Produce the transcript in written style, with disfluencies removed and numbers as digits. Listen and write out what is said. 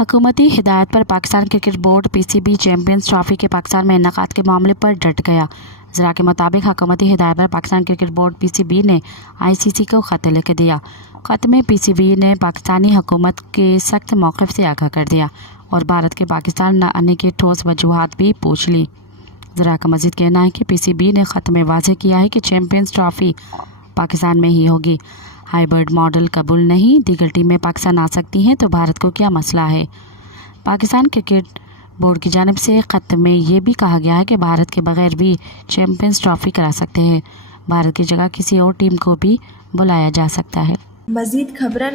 حکومتی ہدایت پر Pakistan cricket board PCB champions trophy کے پاکستان میں انعقاد کے معاملے پر ڈٹ گیا۔ ذرائع کے مطابق حکومتی ہدایت پر پاکستان کرکٹ بورڈ PCB نے ICC کو خط لکھ دیا۔ خط میں PCB نے پاکستانی حکومت کے سخت موقف سے آگاہ کر دیا اور بھارت کے پاکستان نہ آنے کی ٹھوس وجوہات بھی پوچھ لی۔ ذرائع کا مزید کہنا ہے کہ PCB نے خط میں واضح کیا ہے کہ چیمپئنز ٹرافی پاکستان میں ہی ہوگی۔ ہائیبرڈ ماڈل قبول نہیں، دیگر ٹیمیں پاکستان آ سکتی ہیں تو بھارت کو کیا مسئلہ ہے۔ پاکستان کرکٹ بورڈ کی جانب سے خط میں یہ بھی کہا گیا ہے کہ بھارت کے بغیر بھی چیمپئنز ٹرافی کرا سکتے ہیں۔ بھارت کی جگہ کسی اور ٹیم کو بھی بلایا جا سکتا ہے۔ مزید خبرن